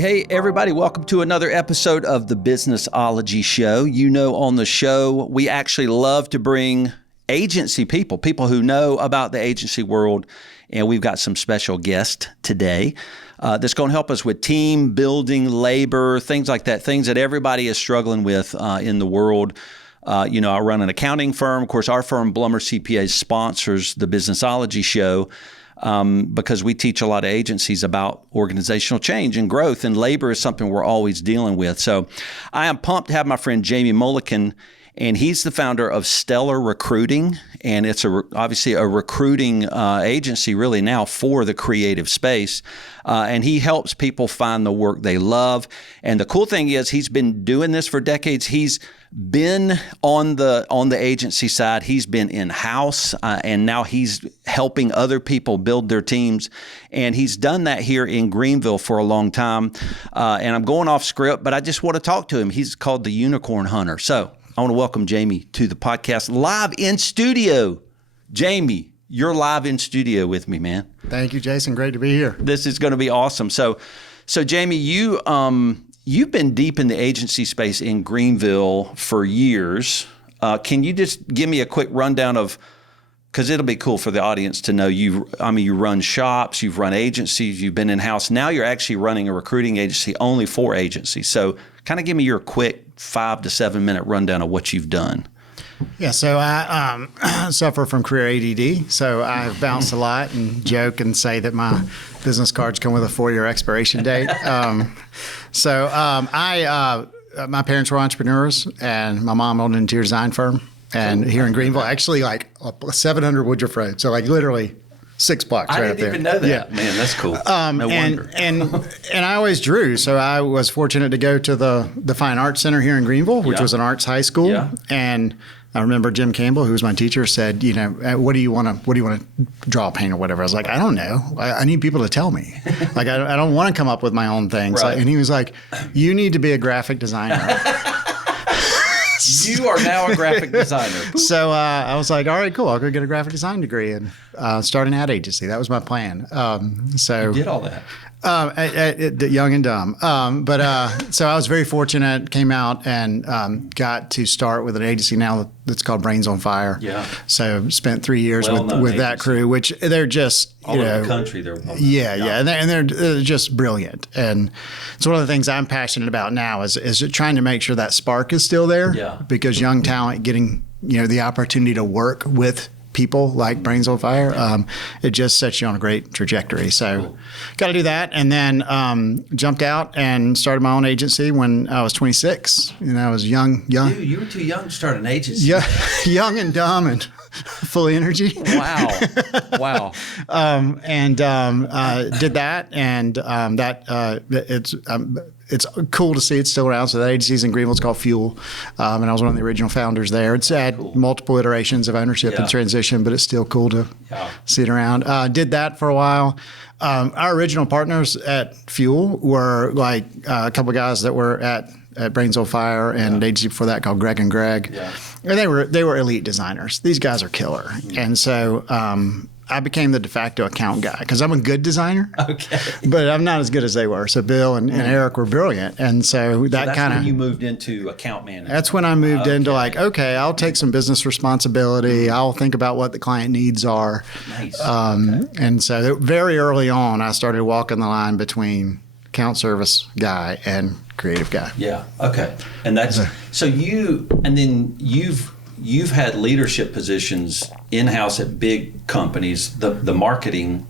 Hey, everybody. Welcome to another episode of the Businessology Show. You know, on the show, we actually love to bring agency people who know about the agency world. And we've got some special guests today that's going to help us with team building, labor, things like that, things that everybody is struggling with in the world. I run an accounting firm. Of course, our firm, Blummer CPAs, sponsors the Businessology Show. Because we teach a lot of agencies about organizational change and growth, and labor is something we're always dealing with. So I am pumped to have my friend Jami Mullikin, and he's the founder of Stellar Recruiting, and it's obviously a recruiting agency really now for the creative space. And he helps people find the work they love. And the cool thing is he's been doing this for decades. He's been on the agency side. He's been in-house, and now he's helping other people build their teams. And he's done that here in Greenville for a long time. And I'm going off script, but I just want to talk to him. He's called the Unicorn Hunter. So I want to welcome Jami to the podcast live in studio. Jami, you're live in studio with me, man. Thank you, Jason. Great to be here. This is going to be awesome. So Jami, you've been deep in the agency space in Greenville for years. Can you just give me a quick rundown of, because it'll be cool for the audience to know you run shops, you've run agencies, you've been in-house. Now you're actually running a recruiting agency only for agencies. So kind of give me your quick 5 to 7 minute rundown of what you've done. Yeah, so I suffer from career ADD, so I bounce a lot and joke and say that my business cards come with a 4-year expiration date. My parents were entrepreneurs, and my mom owned an interior design firm, and here in Greenville, actually like 700 Woodruff Road, so like literally $6 right up there. I didn't even know that. Yeah. Man, that's cool. No wonder. And I always drew, so I was fortunate to go to the Fine Arts Center here in Greenville, which was an arts high school, and I remember Jim Campbell, who was my teacher, said, what do you want to draw, paint, or whatever? I was like, I don't know. I need people to tell me. Like, I don't want to come up with my own things. Right. And he was like, you need to be a graphic designer. You are now a graphic designer. So I was like, all right, cool. I'll go get a graphic design degree and start an ad agency. That was my plan. You did all that. Young and dumb. So I was very fortunate, came out and got to start with an agency now that's called Brains on Fire. Yeah. So spent 3 years with that crew, which they're just, all over the country. They're and they're just brilliant. And it's one of the things I'm passionate about now is trying to make sure that spark is still there. Yeah. Because young talent getting, the opportunity to work with people like Brains on Fire, it just sets you on a great trajectory. So got to do that. And then jumped out and started my own agency when I was 26. I was young. Dude, you were too young to start an agency. Yeah, young and dumb and full of energy. Wow. Did that. And it's cool to see it's still around. So that agency's in Greenville. It's called Fuel. And I was one of the original founders there. It's had multiple iterations of ownership and transition, but it's still cool to see it around. Did that for a while. Our original partners at Fuel were like a couple of guys that were at Brains on Fire and an agency before that called Greg and Greg. Yeah. And they were elite designers. These guys are killer. Mm-hmm. And so I became the de facto account guy because I'm a good designer, but I'm not as good as they were. So Bill and Eric were brilliant. And so that kind of... when you moved into account management. That's when I moved into I'll take some business responsibility. I'll think about what the client needs are. Nice. And so very early on, I started walking the line between account service guy and creative guy. Yeah. Okay. And that's... So you've had leadership positions in-house at big companies, the marketing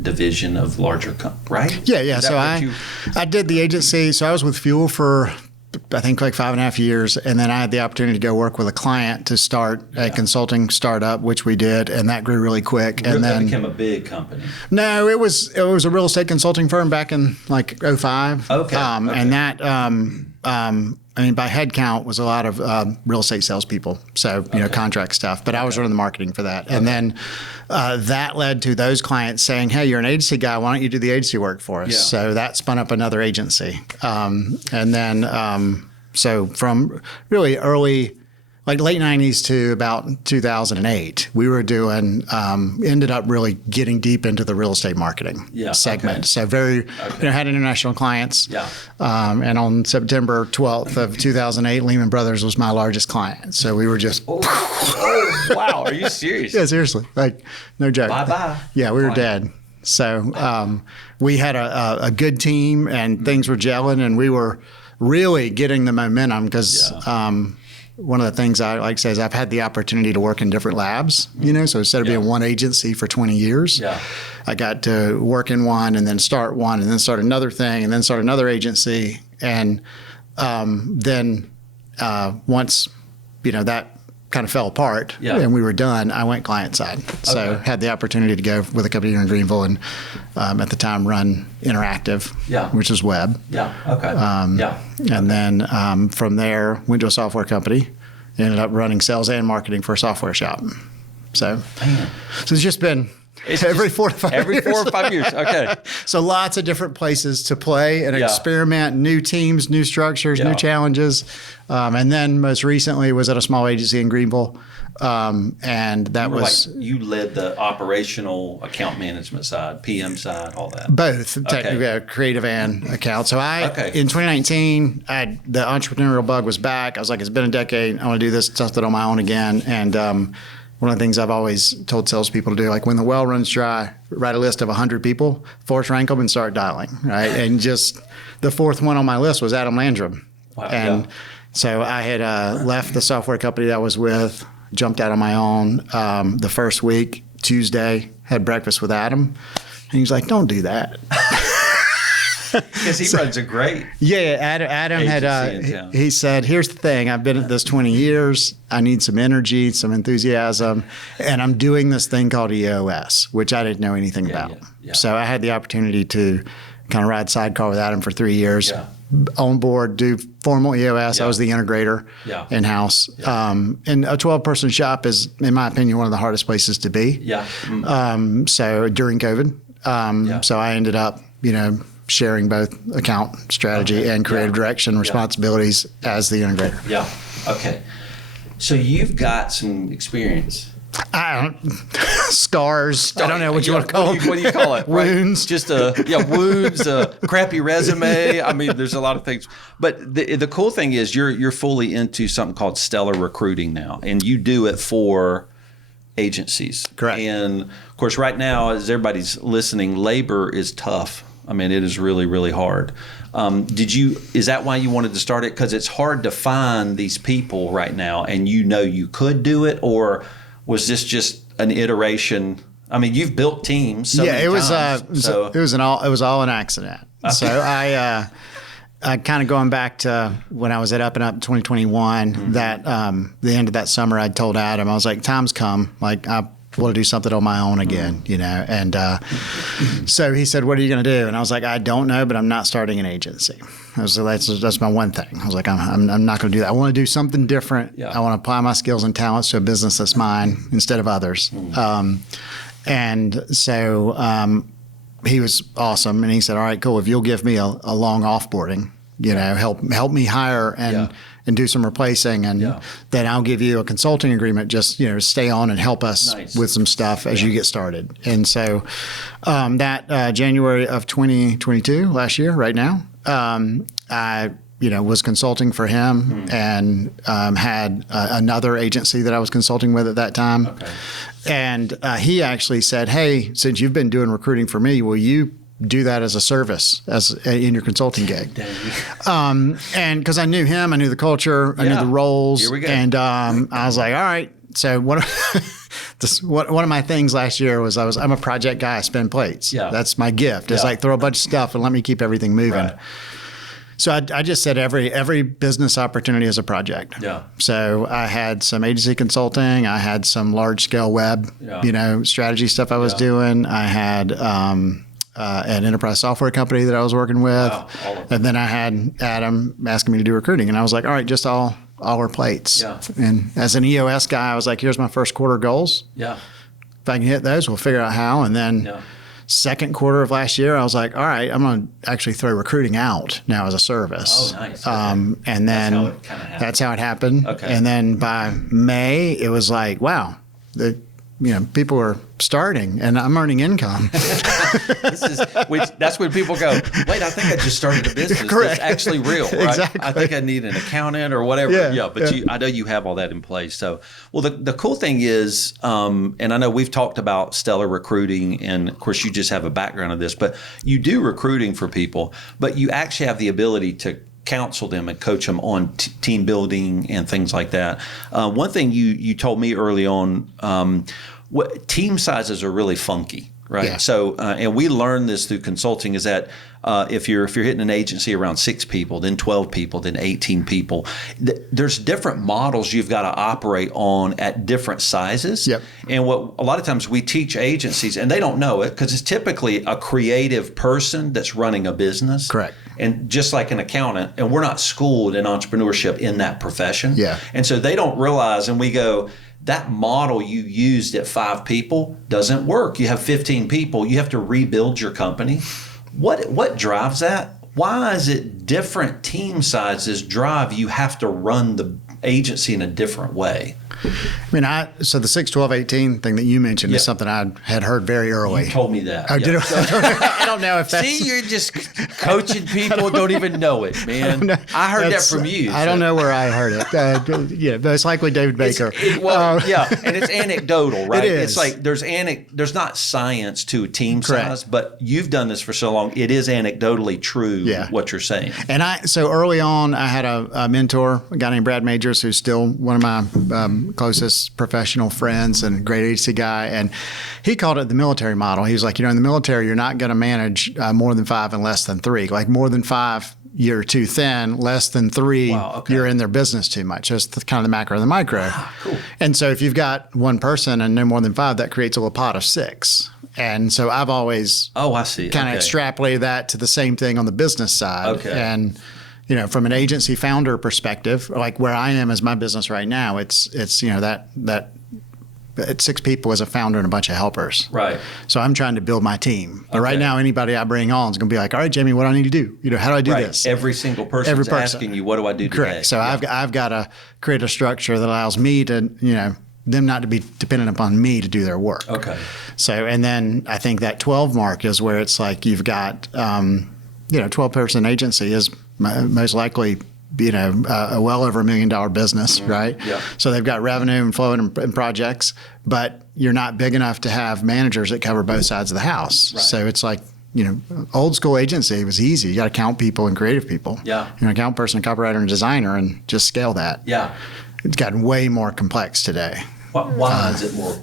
division of larger companies, right? Yeah. So I did the agency. So I was with Fuel for, I think, like 5.5 years. And then I had the opportunity to go work with a client to start a consulting startup, which we did. And that grew really quick. And then became a big company. No, it was a real estate consulting firm back in like 2005. Okay. And that, by head count was a lot of real estate salespeople, so contract stuff. But I was running the marketing for that, and then that led to those clients saying, "Hey, you're an agency guy. Why don't you do the agency work for us?" Yeah. So that spun up another agency, and then so from really early like late 90s to about 2008, we were doing, ended up really getting deep into the real estate marketing segment. Okay. So had international clients. Yeah. And on September 12th of 2008, Lehman Brothers was my largest client. So we were just. Oh, wow. Are you serious? Yeah, seriously. Like, no joke. Bye-bye. Yeah, we were dead. So we had a good team and things were gelling and we were really getting the momentum because one of the things I like to say is I've had the opportunity to work in different labs, so instead of being one agency for 20 years, I got to work in one and then start one and then start another thing and then start another agency. And then once, that kind of fell apart and we were done, I went client side. So had the opportunity to go with a company here in Greenville and at the time run Interactive, which is web. And then from there went to a software company, ended up running sales and marketing for a software shop. So it's just been every 4 to 5 years. Every 4 or 5 years. Okay. So lots of different places to play and experiment, new teams, new structures, new challenges. And then most recently was at a small agency in Greenville. And that was... you led the operational account management side, PM side, all that. Both, technically, creative and account. So in 2019, the entrepreneurial bug was back. I was like, it's been a decade. I want to do this something on my own again. And one of the things I've always told salespeople to do, like when the well runs dry, write a list of 100 people, force rank them and start dialing, right? And just the fourth one on my list was Adam Landrum. Wow, and so I had left the software company that I was with, jumped out on my own. The first week, Tuesday, had breakfast with Adam. And he was like, don't do that. Because he runs a great Adam had, he said, here's the thing, I've been at this 20 years, I need some energy, some enthusiasm, and I'm doing this thing called EOS, which I didn't know anything about. So I had the opportunity to kind of ride sidecar with Adam for 3 years, on board, do formal EOS. I was the integrator in-house. And a 12-person shop is, in my opinion, one of the hardest places to be. So during COVID, so I ended up, sharing both account strategy and creative direction responsibilities as the integrator. Okay. So you've got some experience. Scars. I don't know what you want to call them. What do you call it? Wounds. Just wounds, a crappy resume. I mean, there's a lot of things. But the cool thing is you're fully into something called stellar recruiting now, and you do it for agencies. Correct. And of course, right now, as everybody's listening, labor is tough. I mean, it is really, really hard. Is that why you wanted to start it? Because it's hard to find these people right now, and you could do it, or was this just an iteration? I mean, you've built teams. It was all an accident. Okay. So I kind of going back to when I was at Up and Up 2021. That the end of that summer, I told Adam, I was like, time's come. Like I want to do something on my own again, And so he said, what are you going to do? And I was like, I don't know, but I'm not starting an agency. I was like, that's my one thing. I was like, I'm not going to do that. I want to do something different. I want to apply my skills and talents to a business that's mine instead of others. And so he was awesome. And he said, all right, cool. If you'll give me a long offboarding, help me hire and do some replacing, and then I'll give you a consulting agreement, just, stay on and help us with some stuff as you get started. And so that January of 2022, last year, right now, I was consulting for him and had another agency that I was consulting with at that time. Okay. And he actually said, hey, since you've been doing recruiting for me, will you do that as a service, as in your consulting gig? And because I knew him, I knew the culture, I knew the roles. Here we go. And I was like, all right. So one of my things last year was I'm a project guy. I spin plates. That's my gift. It's like throw a bunch of stuff and let me keep everything moving. Right. So I just said every business opportunity is a project. So I had some agency consulting. I had some large scale web, strategy stuff I was doing. I had an enterprise software company that I was working with. And then I had Adam asking me to do recruiting. And I was like, all right, just all our plates. And as an EOS guy, I was like, here's my first quarter goals. If I can hit those, we'll figure out how. And then second quarter of last year, I was like, all right, I'm going to actually throw recruiting out now as a service. Oh, nice. Okay. And then that's how it happened. Okay. And then by May, it was like, wow, people are starting and I'm earning income. That's when people go, wait, I think I just started a business. Correct. That's actually real, right? Exactly. I think I need an accountant or whatever. Yeah, But I know you have all that in place. So, well, the cool thing is, and I know we've talked about stellar recruiting, and of course you just have a background of this, but you do recruiting for people, but you actually have the ability to counsel them and coach them on team building and things like that. One thing you told me early on, what team sizes are really funky, right? Yeah. So, and we learned this through consulting, is that if you're hitting an agency around 6 people, then 12 people, then 18 people, there's different models you've got to operate on at different sizes. Yep. And what a lot of times we teach agencies, and they don't know it because it's typically a creative person that's running a business. Correct. And just like an accountant, and we're not schooled in entrepreneurship in that profession. Yeah. And so they don't realize, and we go, that model you used at 5 people doesn't work. You have 15 people. You have to rebuild your company. What drives that? Why is it different team sizes drive you have to run the agency in a different way? I mean, so the 6, 12, 18 thing that you mentioned is something I had heard very early. You told me that. Oh, did I? I don't know if that's... See, you're just coaching people, don't even know it, man. I heard that from you. I don't know where I heard it. Most likely David Baker. And it's anecdotal, right? It is. It's like there's not science to a team Correct. size, but you've done this for so long. It is anecdotally true what you're saying. And so early on, I had a mentor, a guy named Brad Majors, who's still one of my closest professional friends and great agency guy. And he called it the military model. He was like, in the military, you're not going to manage more than 5 and less than 3. Like more than 5, you're too thin. Less than 3, you're in their business too much. That's kind of the macro and the micro. Cool. And so if you've got one person and no more than 5, that creates a little pot of 6. And so I've always I see. kind of extrapolated that to the same thing on the business side. Okay. And from an agency founder perspective, like where I am as my business right now, it's that at 6 people as a founder and a bunch of helpers. Right. So I'm trying to build my team. But right now, anybody I bring on is going to be like, all right, Jami, what do I need to do? How do I do this? Every single person is asking you, what do I do today? Correct. So I've got to create a structure that allows me to, them not to be dependent upon me to do their work. Okay. So, and then I think that 12 mark is where it's like you've got, 12-person agency is most likely, a well over $1 million business, right? Yeah. So they've got revenue and flow and projects, but you're not big enough to have managers that cover both sides of the house. Right. So it's like, old school agency was easy. You got to count people and creative people. Yeah. Account person, copywriter, and designer, and just scale that. Yeah. It's gotten way more complex today. Why is it more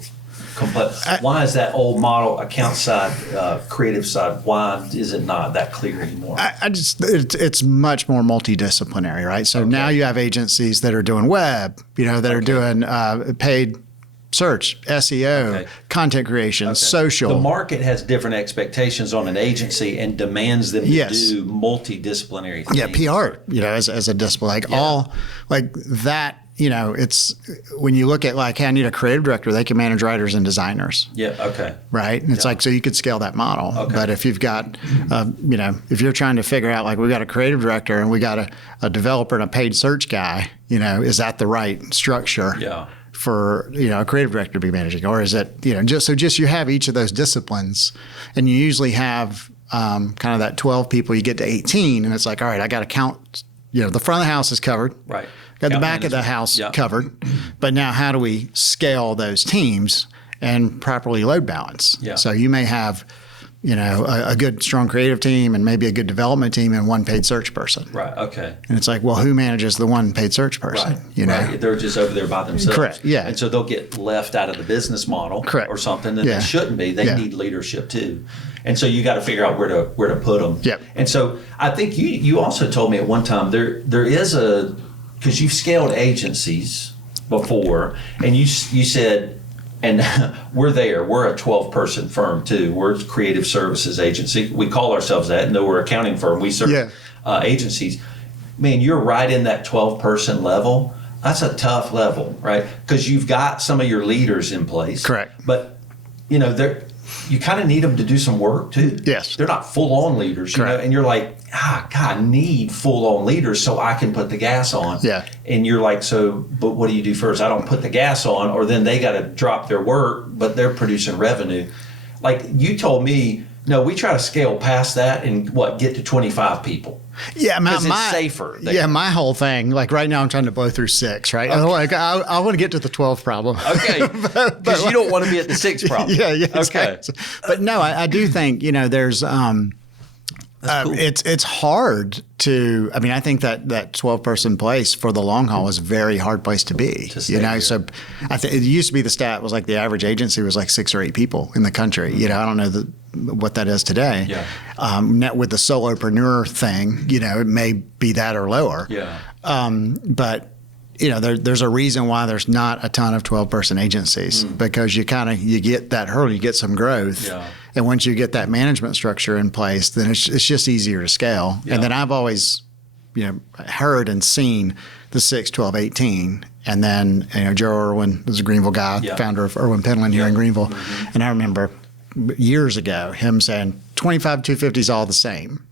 complex? Why is that old model, account side, creative side, why is it not that clear anymore? It's much more multidisciplinary, right? So now you have agencies that are doing web, that are doing paid search, SEO, content creation, social. The market has different expectations on an agency and demands them to do multidisciplinary things. Yeah, PR, as a discipline, all like that. It's when you look at like, hey, I need a creative director, they can manage writers and designers. Yeah, okay. Right? And it's like, so you could scale that model. Okay. But if you've got, if you're trying to figure out like, we got a creative director and we got a developer and a paid search guy, is that the right structure? Yeah. For a creative director to be managing, or is it just you have each of those disciplines, and you usually have kind of that 12 people, you get to 18, and it's like, all right, I got to count. The front of the house is covered, right? Got the back of the house covered, but now how do we scale those teams and properly load balance? Yeah. So you may have a good, strong creative team and maybe a good development team and one paid search person. Right, okay. And it's like, well, who manages the one paid search person? Right. They're just over there by themselves. Correct, yeah. And so they'll get left out of the business model or something that they shouldn't be. They need leadership too. And so you got to figure out where to put them. Yep. And so I think you also told me at one time there is because you've scaled agencies before, and you said, and we're a 12-person firm too. We're a creative services agency. We call ourselves that, and though we're an accounting firm, we serve agencies. Man, you're right in that 12-person level. That's a tough level, right? Because you've got some of your leaders in place. Correct. But, you kind of need them to do some work too. Yes. They're not full-on leaders, you know, and you're like, God, I need full-on leaders so I can put the gas on. Yeah. And you're like, but what do you do first? I don't put the gas on, or then they got to drop their work, but they're producing revenue. Like you told me, no, we try to scale past that and get to 25 people. Yeah, because it's safer. Yeah, my whole thing, like right now I'm trying to blow through 6, right? Okay. Like I want to get to the 12 problem. Okay, because you don't want to be at the 6 problem. Yeah, okay. Exactly. But no, I do think, there's cool. It's hard to. I mean, I think that 12-person place for the long haul is a very hard place to be. So I think it used to be the stat was like the average agency was like 6 or 8 people in the country. Mm-hmm. I don't know what that is today. Yeah. With the solopreneur thing, it may be that or lower. Yeah. But there's a reason why there's not a ton of 12-person agencies because you get that hurdle, you get some growth. Yeah. And once you get that management structure in place, then it's just easier to scale. Yeah. And then I've always, heard and seen the 6, 12, 18. And then, Joe Irwin was a Greenville guy, founder of Irwin Penland here in Greenville. Mm-hmm. And I remember years ago him saying 25, 250 is all the same.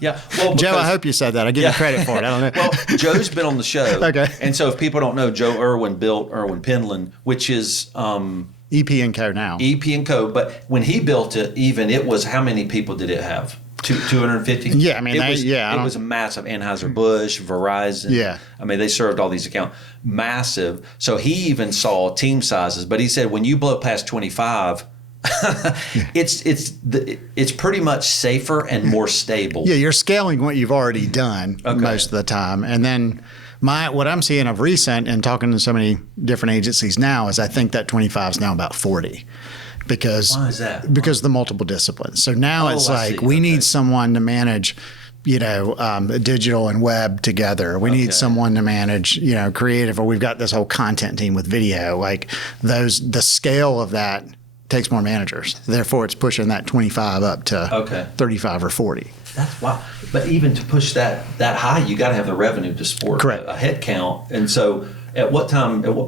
Yeah. Well, Joe, I hope you said that. I give you credit for it. I don't know. Well, Joe's been on the show. Okay. And so if people don't know, Joe Irwin built Irwin Penland, which is EP & Co. now. EP & Co. But when he built it, it was, how many people did it have? 250? Yeah, I mean, it was a massive. Anheuser-Busch, Verizon. Yeah. I mean, they served all these accounts. Massive. So he even saw team sizes. But he said when you blow past 25, it's pretty much safer and more stable. Yeah, you're scaling what you've already done most of the time. And then what I'm seeing of recent and talking to so many different agencies now is I think that 25 is now about 40. Because why is that? Because the multiple disciplines. So now it's like we need someone to manage, digital and web together. We need someone to manage, creative, or we've got this whole content team with video. Like the scale of that takes more managers. Therefore, it's pushing that 25 up to 35 or 40. That's wow. But even to push that high, you got to have the revenue to support a head count. And so at what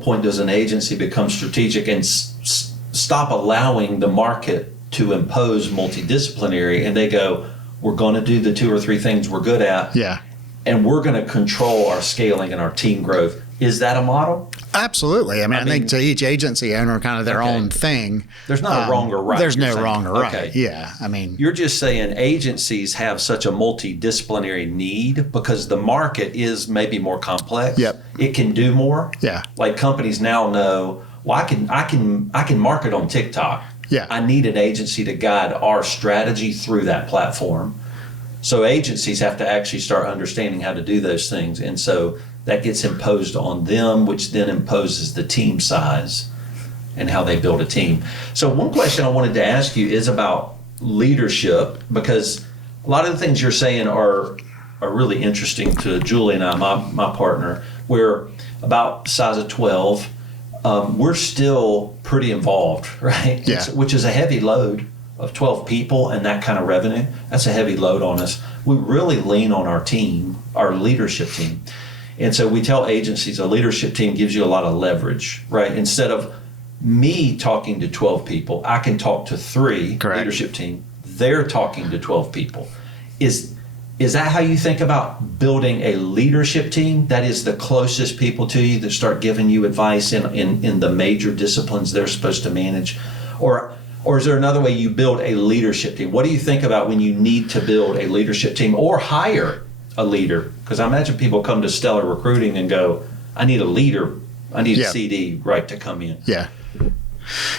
point does an agency become strategic and stop allowing the market to impose multidisciplinary, and they go, we're going to do the 2 or 3 things we're good at, and we're going to control our scaling and our team growth? Is that a model? Absolutely. I mean, I think to each agency owner, kind of their own thing. There's not a wrong or right. There's no wrong or right. Yeah. I mean, you're just saying agencies have such a multidisciplinary need because the market is maybe more complex. Yep. It can do more. Yeah. Like companies now know, well, I can market on TikTok. Yeah. I need an agency to guide our strategy through that platform. So agencies have to actually start understanding how to do those things. And so that gets imposed on them, which then imposes the team size and how they build a team. So one question I wanted to ask you is about leadership, because a lot of the things you're saying are really interesting to Julie and I, my partner. We're about the size of 12. We're still pretty involved, right? Yeah. Which is a heavy load of 12 people and that kind of revenue. That's a heavy load on us. We really lean on our team, our leadership team. And so we tell agencies a leadership team gives you a lot of leverage, right? Instead of me talking to 12 people, I can talk to 3 leadership team. They're talking to 12 people. Is that how you think about building a leadership team? That is the closest people to you that start giving you advice in the major disciplines they're supposed to manage? Or is there another way you build a leadership team? What do you think about when you need to build a leadership team or hire a leader? Because I imagine people come to Stellar Recruiting and go, I need a leader. I need a CD to come in. Yeah.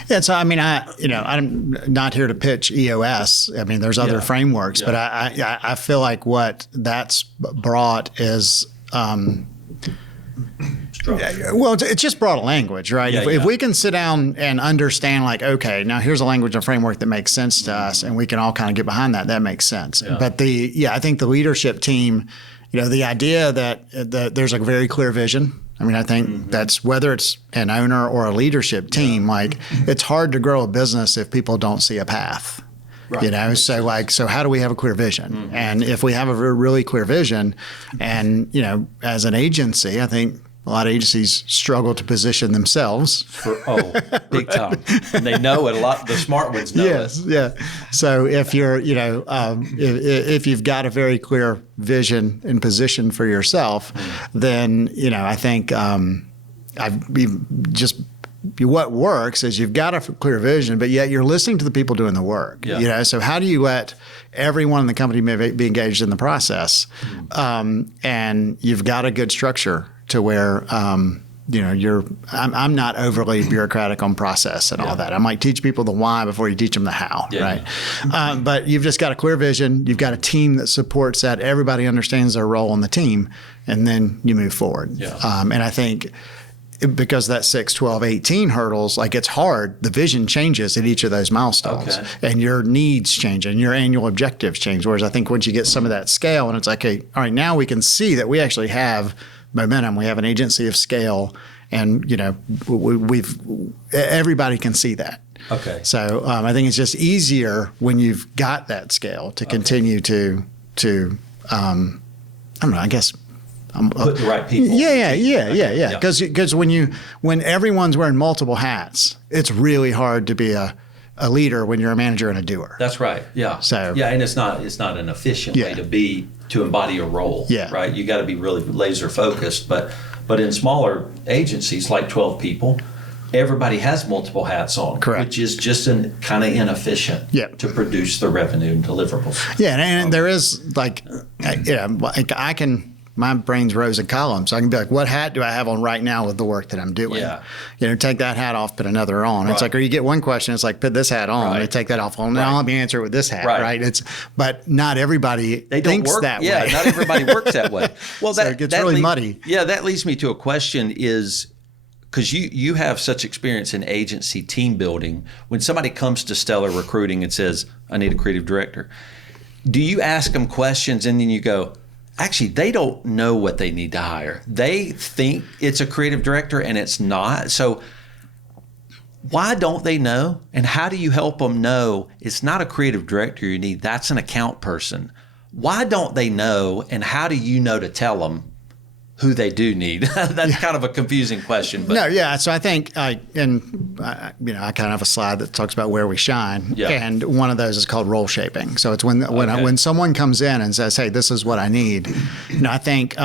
Yeah, so I mean, I'm not here to pitch EOS. I mean, there's other frameworks, but I feel like what that's brought is, it's just brought a language, right? If we can sit down and understand, like, okay, now here's a language and framework that makes sense to us, and we can all kind of get behind that, that makes sense. Yeah. But I think the leadership team, the idea that there's a very clear vision. I mean, I think that's whether it's an owner or a leadership team, like it's hard to grow a business if people don't see a path. Right. So how do we have a clear vision? Mm-hmm. And if we have a really clear vision and, as an agency, I think a lot of agencies struggle to position themselves. Big time. And they know it a lot. The smart ones know it. Yeah. So if you're, if you've got a very clear vision and position for yourself, then, I think what works is you've got a clear vision, but yet you're listening to the people doing the work. Yeah. So how do you let everyone in the company be engaged in the process? And you've got a good structure to where I'm not overly bureaucratic on process and all that. I might teach people the why before you teach them the how, right? But you've just got a clear vision. You've got a team that supports that. Everybody understands their role on the team, and then you move forward. And I think because that 6, 12, 18 hurdles, like it's hard. The vision changes at each of those milestones, and your needs change and your annual objectives change. Whereas I think once you get some of that scale, and it's like, hey, all right, now we can see that we actually have momentum. We have an agency of scale, and everybody can see that. Okay. So I think it's just easier when you've got that scale to continue to I don't know. I guess. Put the right people. Yeah. Because when everyone's wearing multiple hats, it's really hard to be a leader when you're a manager and a doer. That's right. Yeah. So and it's not an efficient way to embody a role. Yeah. Right. You got to be really laser focused. But in smaller agencies like 12 people, everybody has multiple hats on. Correct. Which is just kind of inefficient to produce the revenue and deliverables. Yeah, and there is I can. My brain's rows and columns. So I can be like, what hat do I have on right now with the work that I'm doing? Yeah. Take that hat off, put another on. Right. It's like, or you get one question, it's like, put this hat on. Right. They take that off. Well, now let me answer it with this hat, right? But not everybody thinks that way. Yeah, not everybody works that way. Well, so it gets really muddy. Yeah, that leads me to a question is, because you have such experience in agency team building, when somebody comes to Stellar Recruiting and says, I need a creative director, do you ask them questions and then you go, actually, they don't know what they need to hire. They think it's a creative director and it's not. So why don't they know? And how do you help them know it's not a creative director you need? That's an account person. Why don't they know? And how do you know to tell them who they do need? That's kind of a confusing question. But. No, so I think, I kind of have a slide that talks about where we shine, and one of those is called role shaping. So it's when someone comes in and says, "Hey, this is what I need," I think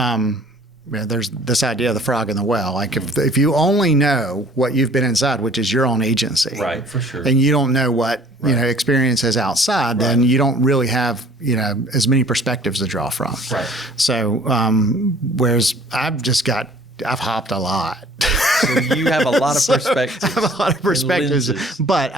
there's this idea of the frog in the well. Like if you only know what you've been inside, which is your own agency, right, for sure, and you don't know what experience is outside, then you don't really have as many perspectives to draw from. Right. So whereas I've hopped a lot. So you have a lot of perspectives. I have a lot of perspectives, but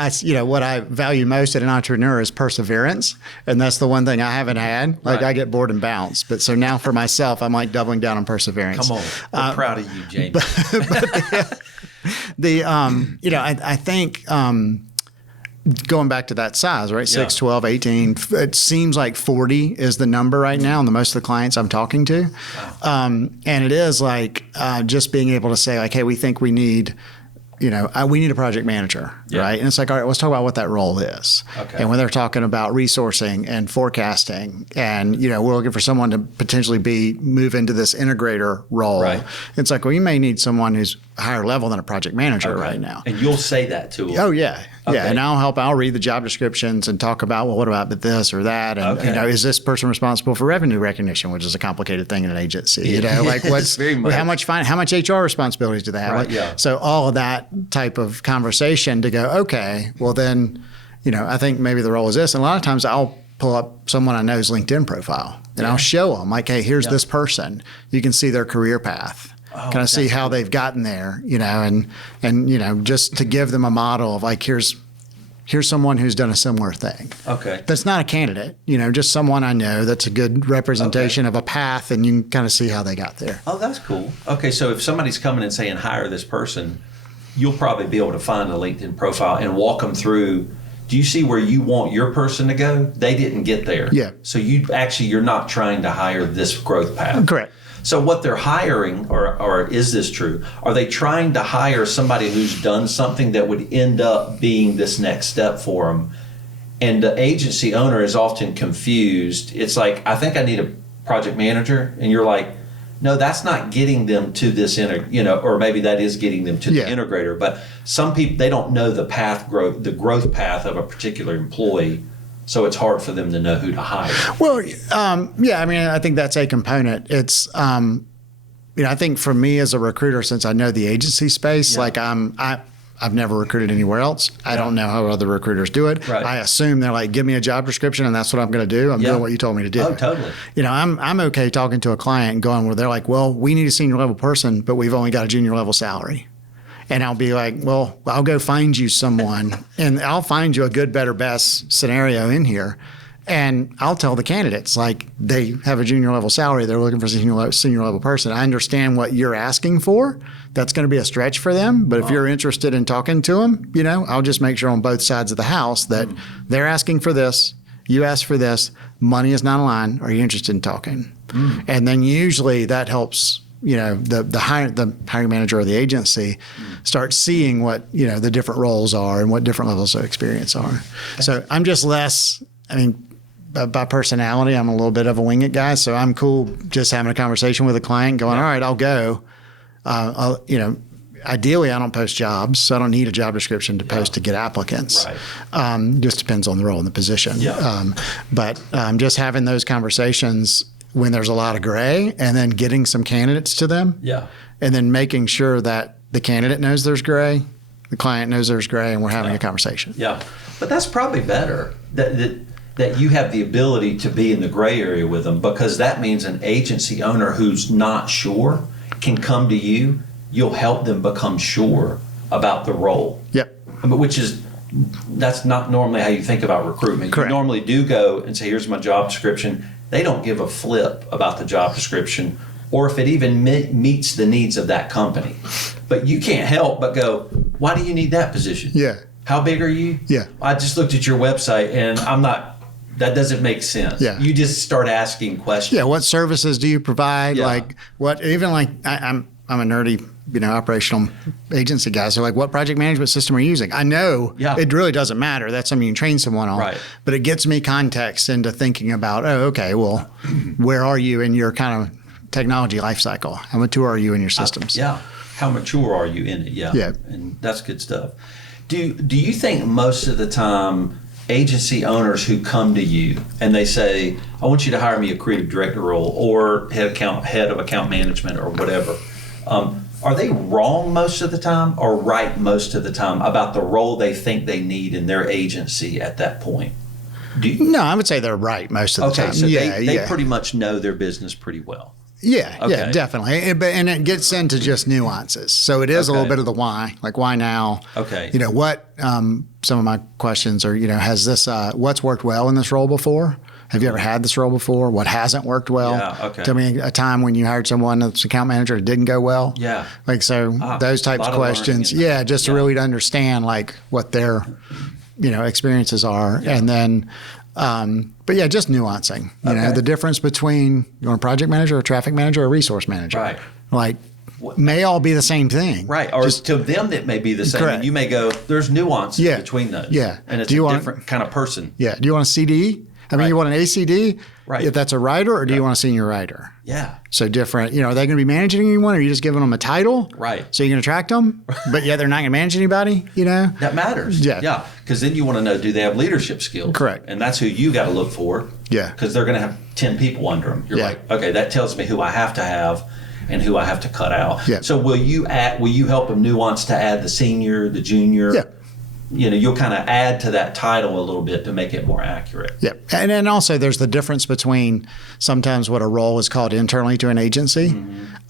what I value most in an entrepreneur is perseverance, and that's the one thing I haven't had. Like I get bored and bounce, but so now for myself, I'm like doubling down on perseverance. Come on, I'm proud of you, Jamie. I think. Going back to that size, right? 6, 12, 18. It seems like 40 is the number right now on most of the clients I'm talking to. Wow. And it is like just being able to say like, hey, we think we need, we need a project manager, right? And it's like, all right, let's talk about what that role is. Okay. And when they're talking about resourcing and forecasting and, we're looking for someone to potentially move into this integrator role. Right. It's like, well, you may need someone who's higher level than a project manager right now. And you'll say that to them. Oh, yeah. Okay. Yeah, and I'll read the job descriptions and talk about, well, what about this or that? And, is this person responsible for revenue recognition, which is a complicated thing in an agency? Like how much HR responsibilities do they have? Right, So all of that type of conversation to go, okay, well then, I think maybe the role is this. And a lot of times I'll pull up someone I know's LinkedIn profile and I'll show them like, hey, here's this person. You can see their career path. Kind of see how they've gotten there, and just to give them a model of like, here's someone who's done a similar thing. Okay. That's not a candidate, just someone I know that's a good representation of a path, and you can kind of see how they got there. Oh, that's cool. Okay, so if somebody's coming and saying, hire this person, you'll probably be able to find a LinkedIn profile and walk them through. Do you see where you want your person to go? They didn't get there. Yeah. So you're not trying to hire this growth path. Correct. So what they're hiring, or is this true? Are they trying to hire somebody who's done something that would end up being this next step for them? And the agency owner is often confused. It's like, I think I need a project manager. And you're like, no, that's not getting them to this, or maybe that is getting them to the integrator. But some people, they don't know the growth path of a particular employee. So it's hard for them to know who to hire. Well, I mean, I think that's a component. It's, I think for me as a recruiter, since I know the agency space, like I've never recruited anywhere else. I don't know how other recruiters do it. Right. I assume they're like, give me a job description and that's what I'm going to do. I'm doing what you told me to do. Oh, totally. I'm okay talking to a client and going where they're like, well, we need a senior level person, but we've only got a junior level salary. And I'll be like, well, I'll go find you someone and I'll find you a good, better, best scenario in here. And I'll tell the candidates, like, they have a junior level salary. They're looking for a senior level person. I understand what you're asking for. That's going to be a stretch for them. But if you're interested in talking to them, I'll just make sure on both sides of the house that they're asking for this. You ask for this. Money is not aligned. Are you interested in talking? And then usually that helps, the hiring manager or the agency start seeing what, the different roles are and what different levels of experience are. So I'm just less, by personality, I'm a little bit of a wing it guy, so I'm cool just having a conversation with a client going, all right, I'll go. Ideally, I don't post jobs, so I don't need a job description to post to get applicants. Right. Just depends on the role and the position. But just having those conversations when there's a lot of gray and then getting some candidates to them. And then making sure that the candidate knows there's gray, the client knows there's gray, and we're having a conversation. But that's probably better that you have the ability to be in the gray area with them, because that means an agency owner who's not sure can come to you. You'll help them become sure about the role. That's not normally how you think about recruitment. Correct. You normally do go and say, here's my job description. They don't give a flip about the job description or if it even meets the needs of that company. But you can't help but go, why do you need that position? How big are you? I just looked at your website and that doesn't make sense. You just start asking questions. What services do you provide? Like I'm a nerdy, operational agency guy. So like, what project management system are you using? I know it really doesn't matter. That's something you can train someone on. But it gets me context into thinking about, where are you in your kind of technology life cycle? How mature are you in your systems? How mature are you in it? And that's good stuff. Do you think most of the time agency owners who come to you and they say, I want you to hire me a creative director role or head of account management or whatever, are they wrong most of the time or right most of the time about the role they think they need in their agency at that point? No, I would say they're right most of the time. So they pretty much know their business pretty well. Yeah, definitely. And it gets into just nuances. So it is a little bit of the why, like why now? What, some of my questions are, has this, what's worked well in this role before? Have you ever had this role before? What hasn't worked well? Tell me a time when you hired someone that's account manager that didn't go well. Those types of questions. Just to really understand like what their, experiences are. And then, just nuancing, the difference between you're a project manager, a traffic manager, or a resource manager. Like, may all be the same thing. Or just, to them, it may be the same. And you may go, there's nuance between those. And it's a different kind of person. Do you want a CD? You want an ACD? If that's a writer, or do you want a senior writer? So different, are they going to be managing anyone, or are you just giving them a title? So you can attract them, but they're not going to manage anybody, That matters. Because then you want to know, do they have leadership skills? Correct. And that's who you got to look for. Because they're going to have 10 people under them. You're like, okay, that tells me who I have to have and who I have to cut out. So will you help them nuance to add the senior, the junior? You'll kind of add to that title a little bit to make it more accurate. And then also there's the difference between sometimes what a role is called internally to an agency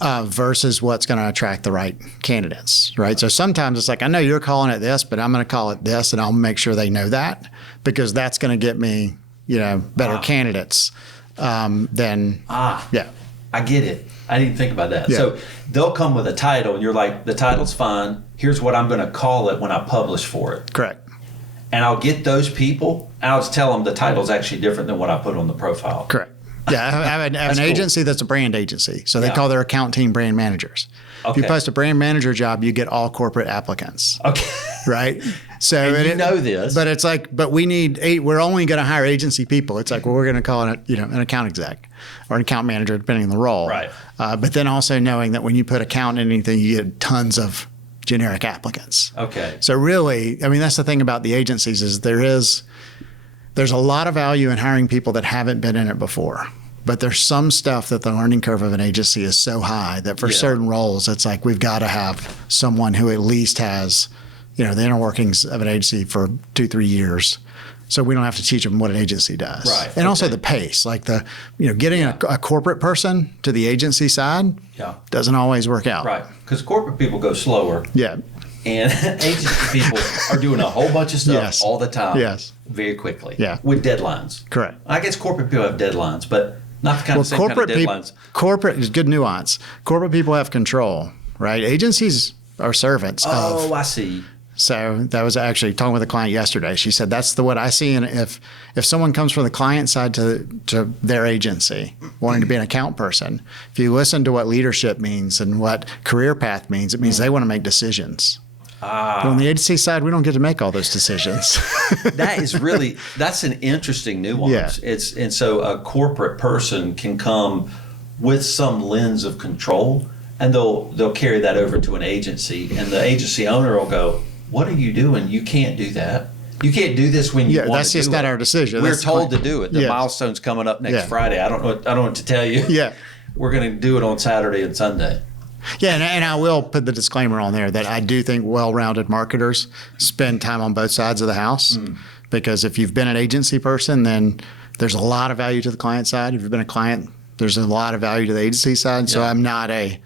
versus what's going to attract the right candidates, right? So sometimes it's like, I know you're calling it this, but I'm going to call it this, and I'll make sure they know that, because that's going to get me, better candidates than. I get it. I didn't think about that. So they'll come with a title and you're like, the title's fine. Here's what I'm going to call it when I publish for it. Correct. And I'll get those people and I'll just tell them the title's actually different than what I put on the profile. Correct. I have an agency that's a brand agency. So they call their account team brand managers. If you post a brand manager job, you get all corporate applicants. right? So And you know this. but it's like, but we need we're only going to hire agency people. It's like, well, we're going to call it, an account exec or an account manager, depending on the role. Right. But then also knowing that when you put account in anything, you get tons of generic applicants. Okay. So really, I mean, that's the thing about the agencies is there's a lot of value in hiring people that haven't been in it before. But there's some stuff that the learning curve of an agency is so high that for certain roles, it's like we've got to have someone who at least has, the inner workings of an agency for 2-3 years. So we don't have to teach them what an agency does. Right. And also the pace, like getting a corporate person to the agency side doesn't always work out. Right. Because corporate people go slower. Yeah. And agency people are doing a whole bunch of stuff all the time. Yes. Very quickly. Yeah. With deadlines. Correct. I guess corporate people have deadlines, but not the kind of same kind of deadlines. Corporate is good nuance. Corporate people have control, right? Agencies are servants. I see. So that was actually talking with a client yesterday. She said that's what I see. And if someone comes from the client side to their agency, wanting to be an account person, if you listen to what leadership means and what career path means, it means they want to make decisions. But on the agency side, we don't get to make all those decisions. That's an interesting nuance. Yeah. And so a corporate person can come with some lens of control, and they'll carry that over to an agency, and the agency owner will go, "What are you doing? You can't do that. You can't do this when you want to do it. That's just not our decision. We're told to do it. The milestone's coming up next Friday. I don't know what to tell you. Yeah. We're going to do it on Saturday and Sunday." Yeah, and I will put the disclaimer on there that I do think well-rounded marketers spend time on both sides of the house, because if you've been an agency person, then there's a lot of value to the client side. If you've been a client, there's a lot of value to the agency side. So I'm not a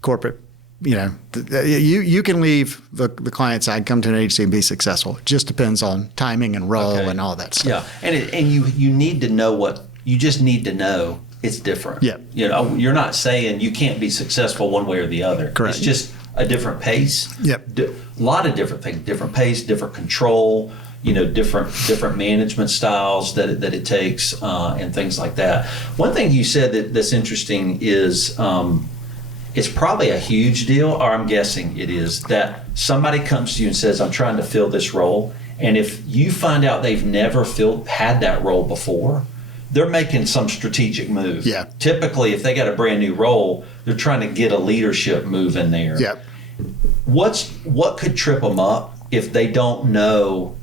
corporate, you can leave the client side, come to an agency and be successful. It just depends on timing and role and all that stuff. Yeah, and you need to know you just need to know it's different. Yeah. You're not saying you can't be successful one way or the other. Correct. It's just a different pace. Yep. A lot of different things, different pace, different control, different management styles that it takes, and things like that. One thing you said that's interesting is it's probably a huge deal, or I'm guessing it is, that somebody comes to you and says, "I'm trying to fill this role," and if you find out they've never had that role before, they're making some strategic move. Yeah. Typically, if they got a brand new role, they're trying to get a leadership move in there. Yeah. What could trip them up if they don't know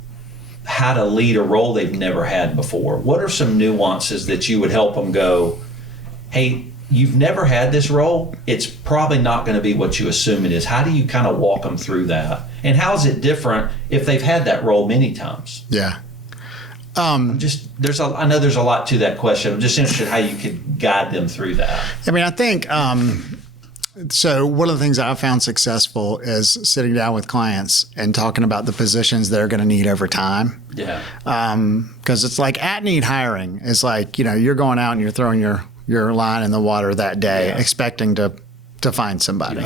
how to lead a role they've never had before? What are some nuances that you would help them go, "Hey, you've never had this role. It's probably not going to be what you assume it is." How do you kind of walk them through that? And how is it different if they've had that role many times? Yeah. I know there's a lot to that question. I'm just interested how you could guide them through that. I mean, I think, so one of the things I've found successful is sitting down with clients and talking about the positions they're going to need over time. Yeah. Because it's like at-need hiring is like, you're going out and you're throwing your line in the water that day, expecting to find somebody.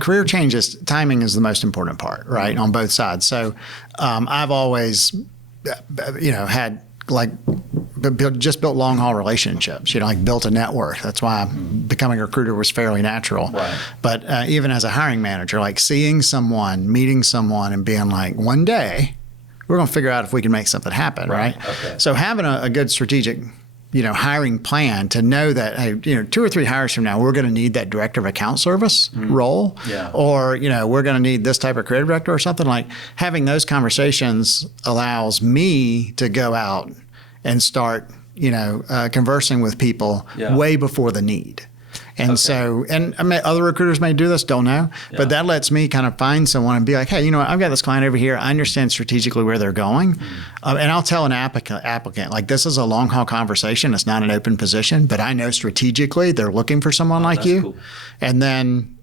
Career changes, timing is the most important part, right, on both sides. So I've always had built long haul relationships, built a network. That's why becoming a recruiter was fairly natural. Right. But even as a hiring manager, like seeing someone, meeting someone and being like, one day we're going to figure out if we can make something happen. Right. Okay. So having a good strategic, hiring plan to know that, hey, 2 or 3 hires from now, we're going to need that director of account service role, or, we're going to need this type of creative director or something. Like having those conversations allows me to go out and start, conversing with people way before the need. And so, and I mean, other recruiters may do this, don't know, but that lets me kind of find someone and be like, hey, I've got this client over here. I understand strategically where they're going. And I'll tell an applicant, like, this is a long haul conversation. It's not an open position, but I know strategically they're looking for someone like you. Cool. And then,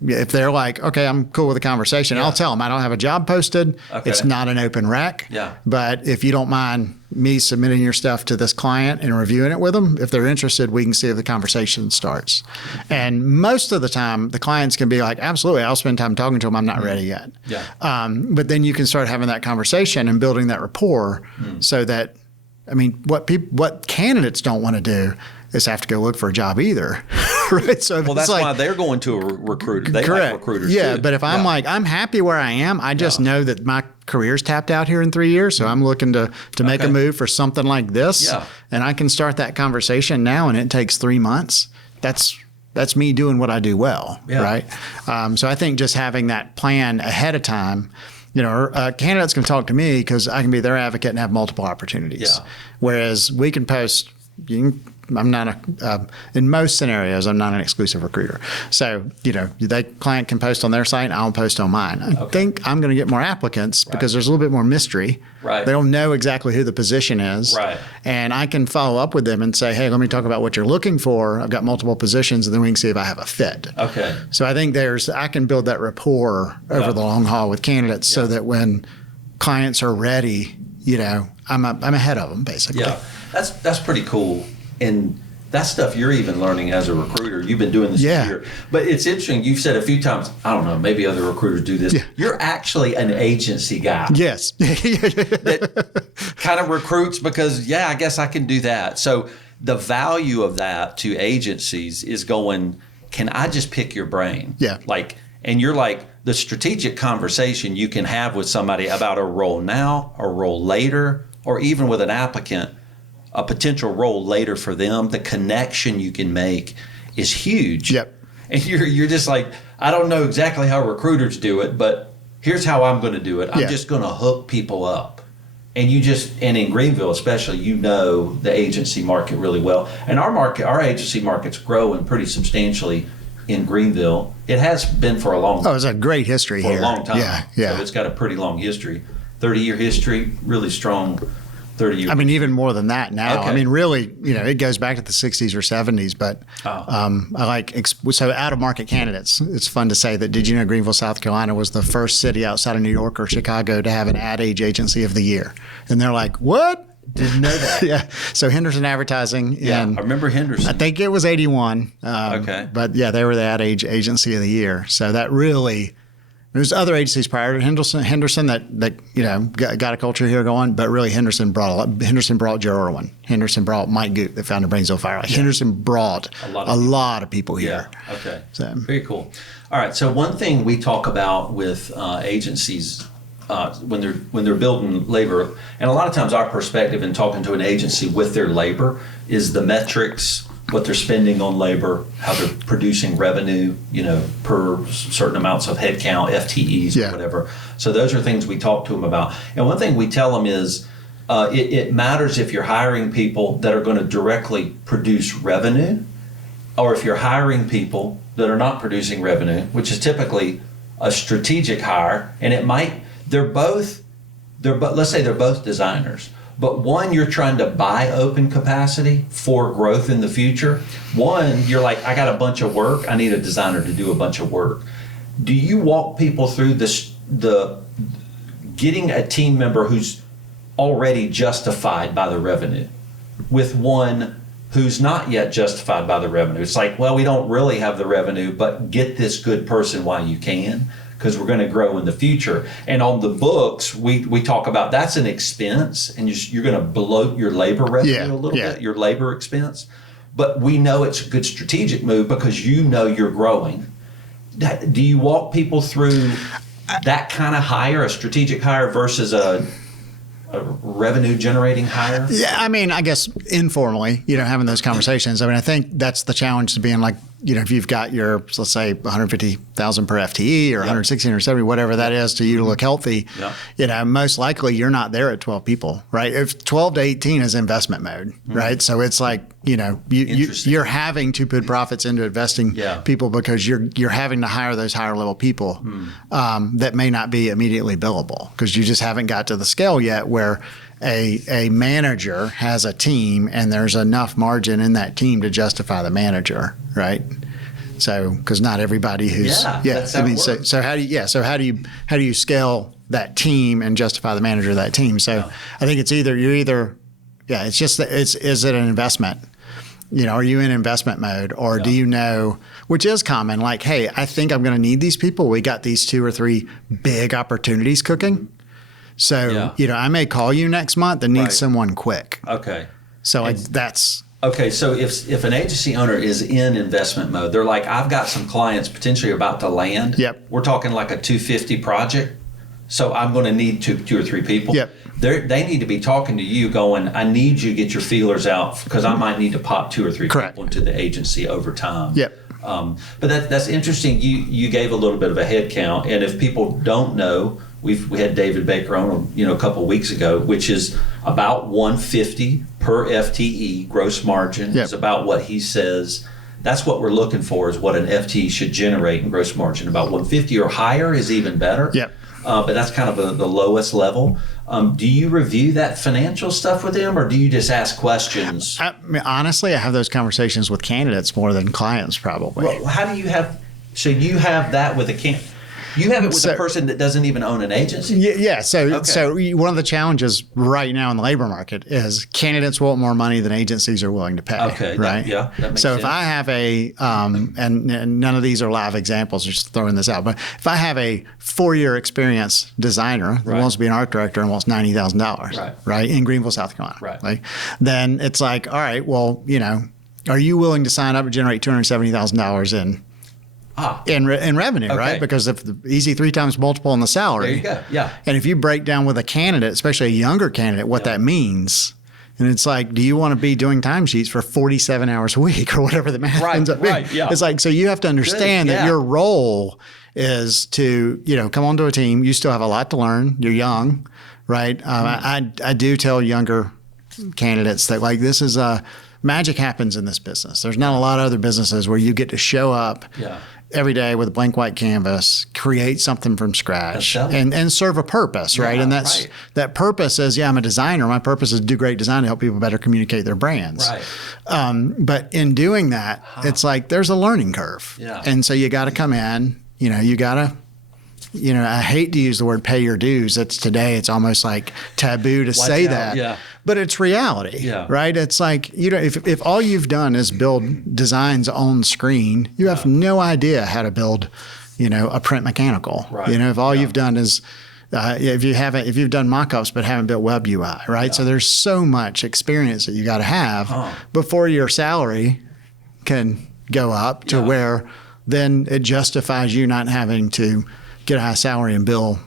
if they're like, okay, I'm cool with the conversation, I'll tell them I don't have a job posted. Okay. It's not an open rec. Yeah. But if you don't mind me submitting your stuff to this client and reviewing it with them, if they're interested, we can see if the conversation starts. And most of the time, the clients can be like, absolutely, I'll spend time talking to them. I'm not ready yet. Yeah. But then you can start having that conversation and building that rapport so that, what candidates don't want to do is have to go look for a job either. Right. So Well, that's why they're going to a recruiter. They correct. like recruiters Yeah, too. but if I'm like, I'm happy where I am, I just know that my career's tapped out here in 3 years, so I'm looking to make a move for something like this, and I can start that conversation now, and it takes 3 months. That's me doing what I do well, right? So I think just having that plan ahead of time, candidates can talk to me because I can be their advocate and have multiple opportunities. Whereas we can post, I'm not in most scenarios, I'm not an exclusive recruiter. So, the client can post on their site and I'll post on mine. I think I'm going to get more applicants because there's a little bit more mystery. Right. They don't know exactly who the position is. Right. And I can follow up with them and say, hey, let me talk about what you're looking for. I've got multiple positions, and then we can see if I have a fit. Okay. So I think I can build that rapport over the long haul with candidates so that when clients are ready, I'm ahead of them, basically. Yeah, that's pretty cool. And that's stuff you're even learning as a recruiter. You've been doing this for a year. But it's interesting. You've said a few times, I don't know, maybe other recruiters do this. Yeah. You're actually an agency guy. Yes. That kind of recruits because, I guess I can do that. So the value of that to agencies is going, can I just pick your brain? Yeah. And you're like, the strategic conversation you can have with somebody about a role now, a role later, or even with an applicant, a potential role later for them, the connection you can make is huge. Yep. And you're just like, I don't know exactly how recruiters do it, but here's how I'm going to do it. I'm just going to hook people up. And and in Greenville especially, the agency market really well. And our agency market's growing pretty substantially in Greenville. It has been for a long time. Oh, it's a great history here. For a long time. Yeah. So it's got a pretty long history. 30-year history, really strong 30-year. I mean, even more than that now. Okay. I mean, really, it goes back to the 60s or 70s, but I like, so out-of-market candidates, it's fun to say that, did you know Greenville, South Carolina was the first city outside of New York or Chicago to have an ad age agency of the year? And they're like, what? Didn't know that. Yeah. So Henderson Advertising. Yeah, I remember Henderson. I think it was 81. Okay. But they were the ad age agency of the year. So that really... There's other agencies prior to Henderson that got a culture here going, but really Henderson brought Joe Irwin. Henderson brought Mike Goot that founded Brainsville Fire. Henderson brought a lot of people here. Yeah. Okay. So. Very cool. All right. So one thing we talk about with agencies when they're building labor, and a lot of times our perspective in talking to an agency with their labor is the metrics, what they're spending on labor, how they're producing revenue, per certain amounts of headcount, FTEs, or whatever. So those are things we talk to them about. And one thing we tell them is it matters if you're hiring people that are going to directly produce revenue, or if you're hiring people that are not producing revenue, which is typically a strategic hire. And let's say they're both designers. But one, you're trying to buy open capacity for growth in the future. One, you're like, I got a bunch of work. I need a designer to do a bunch of work. Do you walk people through the getting a team member who's already justified by the revenue with one who's not yet justified by the revenue? It's like, well, we don't really have the revenue, but get this good person while you can, because we're going to grow in the future. And on the books, we talk about that's an expense, and you're going to bloat your labor revenue a little bit, your labor expense. But we know it's a good strategic move because you're growing. Do you walk people through that kind of hire, a strategic hire versus a revenue generating hire? Yeah, I mean, I guess informally, having those conversations. I mean, I think that's the challenge to being like, if you've got your, let's say 150,000 per FTE or 160 or 70, whatever that is to you to look healthy, most likely you're not there at 12 people, right? If 12 to 18 is investment mode, right? So it's like, you're having to put profits into investing people because you're having to hire those higher level people that may not be immediately billable because you just haven't got to the scale yet where a manager has a team and there's enough margin in that team to justify the manager, right? So, because not everybody who's so how do you scale that team and justify the manager of that team? So I think it's is it an investment? Are you in investment mode, or do you know, which is common, like, hey, I think I'm going to need these people. We got these 2 or 3 big opportunities cooking. So, I may call you next month and need someone quick. Okay. So that's Okay, so if an agency owner is in investment mode, they're like, I've got some clients potentially about to land. Yep. We're talking like a 250 project. So I'm going to need two or three people. Yep. They need to be talking to you going, I need you to get your feelers out because I might need to pop 2 or 3 Correct. people into the agency over time. Yep. But that's interesting. You gave a little bit of a head count. And if people don't know, we had David Baker on a couple of weeks ago, which is about 150 per FTE gross margin. Yep. Is about what he says. That's what we're looking for, is what an FTE should generate in gross margin. About 150 or higher is even better. Yep. But that's kind of the lowest level. Do you review that financial stuff with them, or do you just ask questions? I mean, honestly, I have those conversations with candidates more than clients, probably. Well, how do you have? So you have that with a candidate. You have it with a person that doesn't even own an agency? Yeah. So one of the challenges right now in the labor market is candidates want more money than agencies are willing to pay. Okay. Right. That makes so sense. if I have and none of these are live examples, just throwing this out, but if I have a 4-year experience designer that wants to be an art director and wants $90,000, right, in Greenville, South Carolina, right, then it's like, all right, well, are you willing to sign up and generate $270,000 in revenue, right? Because if the easy 3 times multiple on the salary. There you go. Yeah. And if you break down with a candidate, especially a younger candidate, what that means, and it's like, do you want to be doing timesheets for 47 hours a week or whatever the math ends up being? Right. Yeah. It's like, so you have to understand that your role is to, come onto a team. You still have a lot to learn. You're young, right? I do tell younger candidates that this is magic happens in this business. There's not a lot of other businesses where you get to show up every day with a blank white canvas, create something from scratch, and serve a purpose, right? And that purpose is, I'm a designer. My purpose is to do great design to help people better communicate their brands. Right. But in doing that, it's like there's a learning curve. Yeah. And so you got to come in, you got to, I hate to use the word pay your dues. Today it's almost like taboo to say that, but it's reality, right? It's like, if all you've done is build designs on screen, you have no idea how to build, a print mechanical. Right. If all you've done is, if you've done mock-ups but haven't built web UI, right? So there's so much experience that you got to have before your salary can go up to where then it justifies you not having to get a high salary and bill,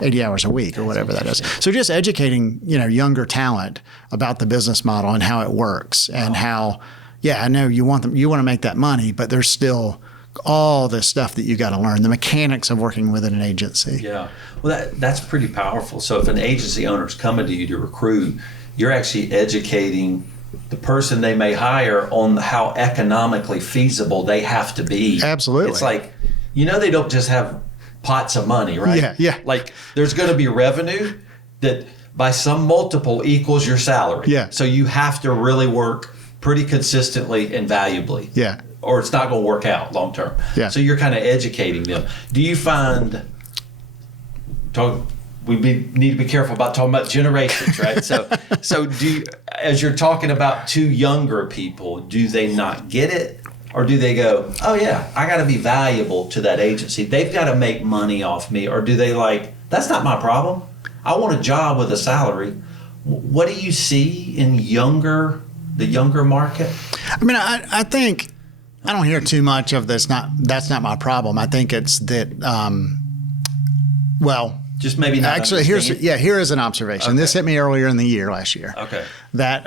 80 hours a week or whatever that is. So just educating, younger talent about the business model and how it works and how, I know you want to make that money, but there's still all this stuff that you got to learn, the mechanics of working within an agency. Yeah. Well, that's pretty powerful. So if an agency owner is coming to you to recruit, you're actually educating the person they may hire on how economically feasible they have to be. Absolutely. It's like, they don't just have pots of money, right? Yeah. Like there's going to be revenue that by some multiple equals your salary. Yeah. So you have to really work pretty consistently and valuably. Yeah. Or it's not going to work out long term. Yeah. So you're kind of educating them. Do you find need to be careful about talking about generations, right? So as you're talking about to younger people, do they not get it? Or do they go, oh yeah, I got to be valuable to that agency. They've got to make money off me. Or do they that's not my problem. I want a job with a salary. What do you see in the younger market? I mean, I think I don't hear too much of this. That's not my problem. I think it's that, just maybe not. Actually, here is an observation. Okay. This hit me earlier in the year, last year. Okay. That,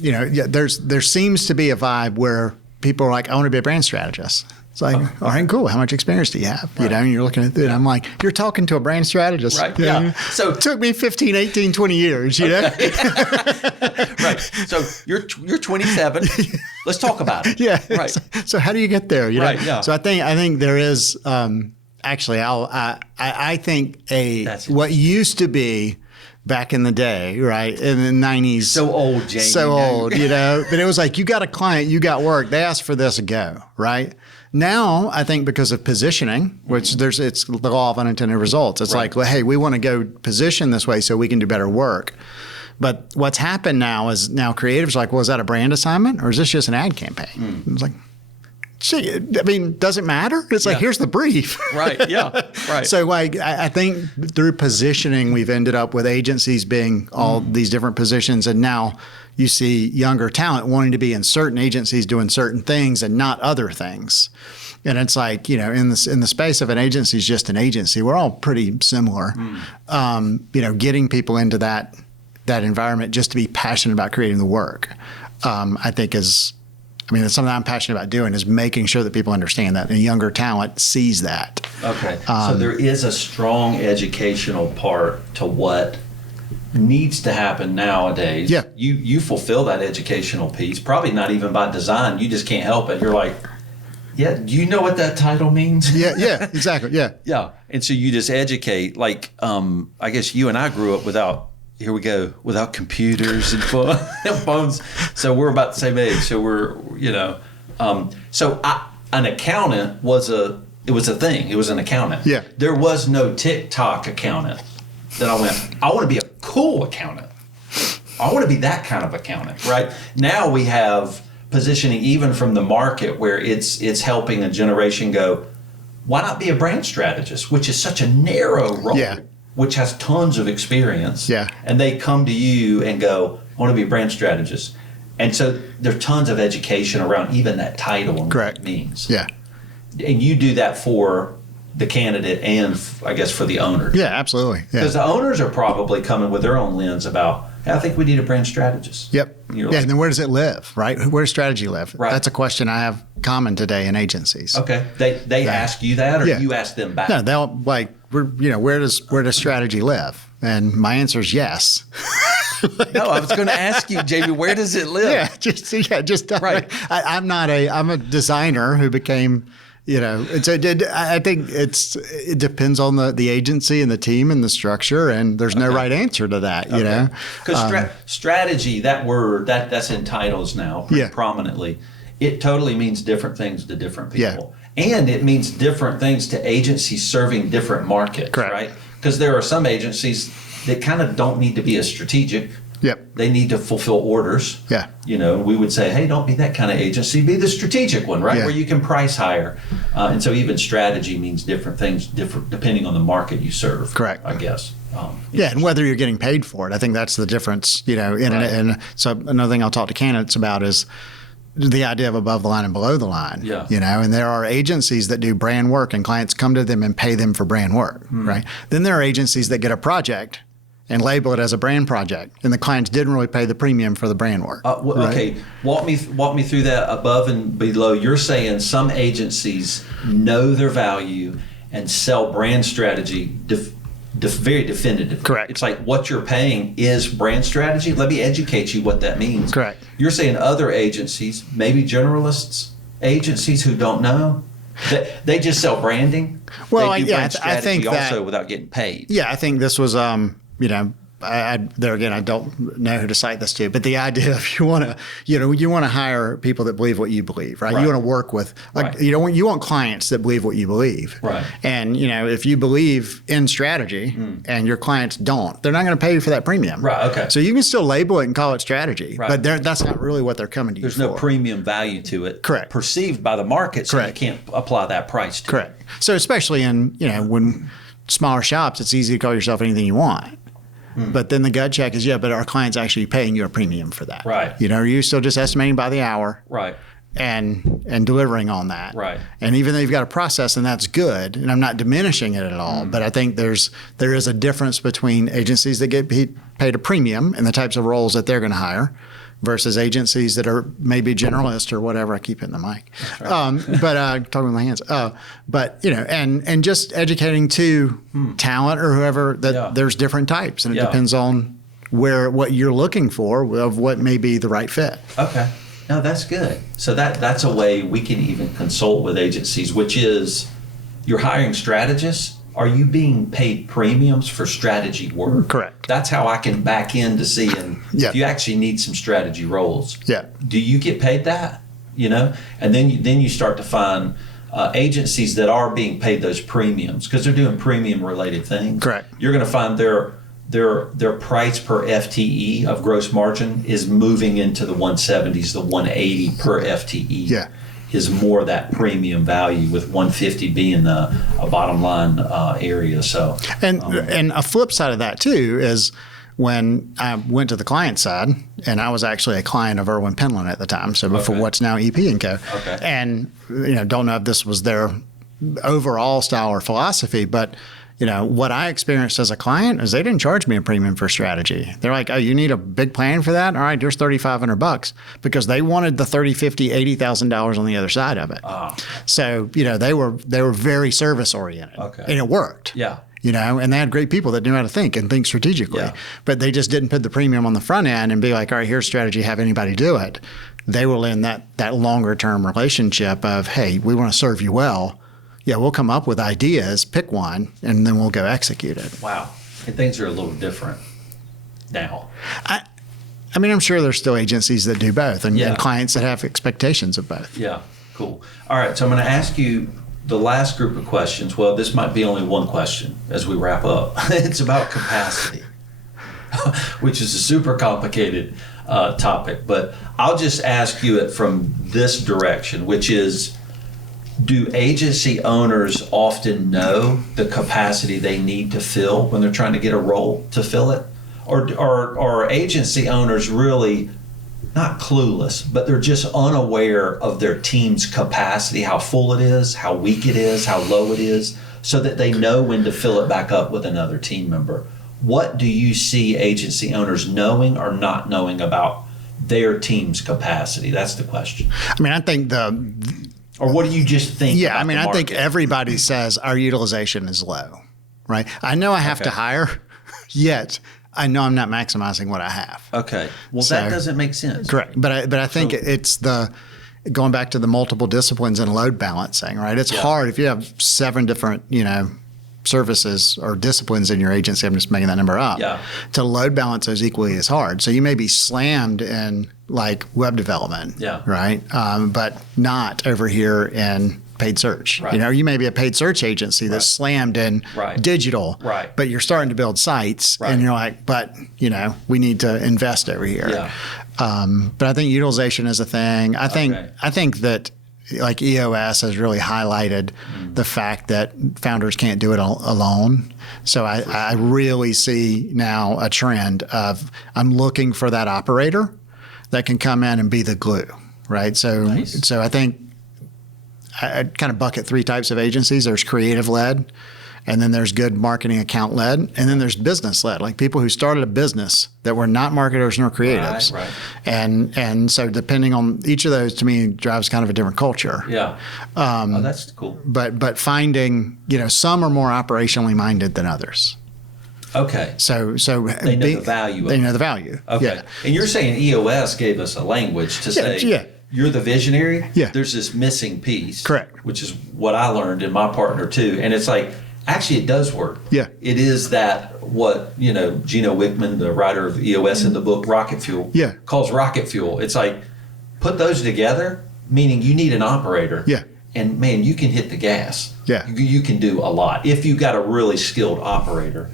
there seems to be a vibe where people are like, I want to be a brand strategist. It's like, all right, cool. How much experience do you have? Right. And you're looking at it. I'm like, you're talking to a brand strategist. Right. Yeah. So it took me 15, 18, 20 years, Right. So you're 27. Let's talk about it. Yeah. Right. So how do you get there? Right. Yeah. So I think there is, actually, I think what used to be back in the day, right, in the 90s. So old, Jamie. So old, But it was like, you got a client, you got work. They asked for this, go, right? Now, I think because of positioning, which it's the law of unintended results. It's like, well, hey, we want to go position this way so we can do better work. But what's happened now is creatives are like, well, is that a brand assignment or is this just an ad campaign? It's like, I mean, does it matter? It's like, here's the brief. Right. Yeah. Right. So like, I think through positioning, we've ended up with agencies being all these different positions. And now you see younger talent wanting to be in certain agencies doing certain things and not other things. And it's like, in the space of an agency is just an agency. We're all pretty similar. Getting people into that environment just to be passionate about creating the work, I think it's something I'm passionate about doing, is making sure that people understand that, and younger talent sees that. Okay. So there is a strong educational part to what needs to happen nowadays. Yeah. You fulfill that educational piece, probably not even by design. You just can't help it. You're like, yeah, do you know what that title means? Yeah, exactly. Yeah. Yeah. And so you just educate. Like, I guess you and I grew up without computers and phones. So we're about the same age. So we're, an accountant was a thing. It was an accountant. Yeah. There was no TikTok accountant that I went, I want to be a cool accountant. I want to be that kind of accountant, right? Now we have positioning even from the market where it's helping a generation go, why not be a brand strategist, which is such a narrow role. Yeah. Which has tons of experience. Yeah. And they come to you and go, I want to be a brand strategist. And so there's tons of education around even that title and Correct. what it means. Yeah. And you do that for the candidate and I guess for the owner. Yeah, absolutely. Because the owners are probably coming with their own lens about, hey, I think we need a brand strategist. Yep. And and then where does it live, right? Where does strategy live? Right. That's a question I have common today in agencies. Okay. They ask you that, or you ask them back? No, they'll like, where does strategy live? And my answer is yes. No, I was going to ask you, Jami, where does it live? Right. I'm a designer who became, I think it depends on the agency and the team and the structure, and there's no right answer to that, Because strategy, that word, that's in titles now pretty prominently. It totally means different things to different people. And it means different things to agencies serving different markets, Correct. right? Because there are some agencies that kind of don't need to be as strategic. Yep. They need to fulfill orders. Yeah. We would say, hey, don't be that kind of agency. Be the strategic one, right? Yeah. Where you can price higher. And so even strategy means different things, depending on the market you serve. Correct. I guess. And whether you're getting paid for it. I think that's the difference, and so another thing I'll talk to candidates about is the idea of above the line and below the line. Yeah. And there are agencies that do brand work and clients come to them and pay them for brand work, right? Then there are agencies that get a project and label it as a brand project, and the clients didn't really pay the premium for the brand work. Right? Okay, walk me through that above and below. You're saying some agencies know their value and sell brand strategy very definitively. Correct. It's like what you're paying is brand strategy. Let me educate you what that means. Correct. You're saying other agencies, maybe generalists, agencies who don't know, they just sell branding. Well, they do brand I think strategy that, also without getting paid. Yeah, I think this was there again, I don't know who to cite this to, but the idea of you want to hire people that believe what you believe, right? You want to work with, you want clients that believe what you believe, right? And if you believe in strategy and your clients don't, they're not going to pay you for that premium, right? Okay. So you can still label it and call it strategy, right. but that's not really what they're coming to you for. There's no premium value to it, correct? Perceived by the market, so you can't apply that price to it. Correct. So especially in when smaller shops, it's easy to call yourself anything you want. But then the gut check is, but our client's actually paying you a premium for that. Right. Are you still just estimating by the hour? Right. And delivering on that. Right. And even though you've got a process, and that's good, and I'm not diminishing it at all, but I think there is a difference between agencies that get paid a premium and the types of roles that they're going to hire versus agencies that are maybe generalist or whatever. I keep hitting the mic. Right. Talking with my hands. And just educating to talent or whoever that there's different types, and it depends on what you're looking for of what may be the right fit. Okay. No, that's good. So that's a way we can even consult with agencies, which is you're hiring strategists. Are you being paid premiums for strategy work? Correct. That's how I can back in to see if you actually need some strategy roles. Yeah. Do you get paid that? And then you start to find agencies that are being paid those premiums because they're doing premium related things. Correct. You're going to find their price per FTE of gross margin is moving into the 170s, the 180 per FTE. Yeah. is more that premium value, with 150 being a bottom line area. So and a flip side of that too is when I went to the client side, and I was actually a client of Irwin Penland at the time, so before what's now EP and Co. Okay. And don't know if this was their overall style or philosophy, but what I experienced as a client is they didn't charge me a premium for strategy. They're like, oh, you need a big plan for that? All right, there's $3,500, because they wanted the $30,000, $50,000, $80,000 on the other side of it. So, they were very service oriented, and it worked. Yeah. And they had great people that knew how to think and think strategically, but they just didn't put the premium on the front end and be like, all right, here's strategy, have anybody do it. They were in that longer term relationship of, hey, we want to serve you well. Yeah, we'll come up with ideas, pick one, and then we'll go execute it. Wow. And things are a little different now. I mean, I'm sure there's still agencies that do both, and clients that have expectations of both. Yeah, cool. All right, so I'm going to ask you the last group of questions. Well, this might be only one question as we wrap up. It's about capacity, which is a super complicated topic, but I'll just ask you it from this direction, which is, do agency owners often know the capacity they need to fill when they're trying to get a role to fill it? Or are agency owners really not clueless, but they're just unaware of their team's capacity, how full it is, how weak it is, how low it is, so that they know when to fill it back up with another team member? What do you see agency owners knowing or not knowing about their team's capacity? That's the question. I mean, I think or what do you just think? Yeah, I mean, I think everybody says our utilization is low, right? I know I have to hire, yet I know I'm not maximizing what I have. Okay. Well, that doesn't make sense. Correct. But I think it's going back to the multiple disciplines and load balancing, right? It's hard if you have 7 different, services or disciplines in your agency. I'm just making that number up. Yeah. To load balance those equally as hard. So you may be slammed in like web development, right? But not over here in paid search. Right. You may be a paid search agency that's slammed in digital, but you're starting to build sites, and you're like, but we need to invest over here. Yeah. But I think utilization is a thing. I think that like EOS has really highlighted the fact that founders can't do it alone. So I really see now a trend of I'm looking for that operator that can come in and be the glue, right? So so I think I kind of bucket 3 types of agencies. There's creative led, and then there's good marketing account led, and then there's business led, like people who started a business that were not marketers nor creatives. Right. And so depending on each of those, to me, drives kind of a different culture. Yeah. That's cool. But finding, some are more operationally minded than others. Okay. So they know the value. They know the value. Okay. Yeah. And you're saying EOS gave us a language to say, you're the visionary. Yeah. There's this missing piece. Correct. Which is what I learned in my partner too. And it's like, actually, it does work. Yeah. It is that what, Gino Wickman, the writer of EOS in the book Rocket Fuel, calls rocket fuel. It's like, put those together, meaning you need an operator. Yeah. And man, you can hit the gas. Yeah. You can do a lot if you've got a really skilled operator.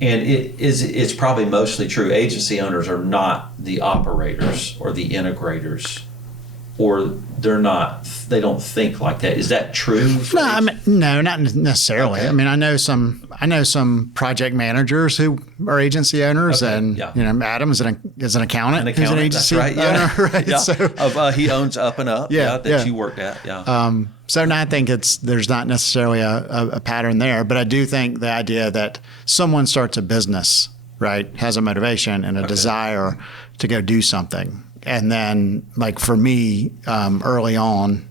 And it's probably mostly true. Agency owners are not the operators or the integrators, or they don't think like that. Is that true? No, not necessarily. Okay. I mean, I know some project managers who are agency owners, and Adam is an accountant. Who's an agency owner, right? Yeah. So he owns Up and Up. That you worked at. Yeah. So no, I think there's not necessarily a pattern there, but I do think the idea that someone starts a business, right, has a motivation and a desire to go do something. And then, like for me, early on,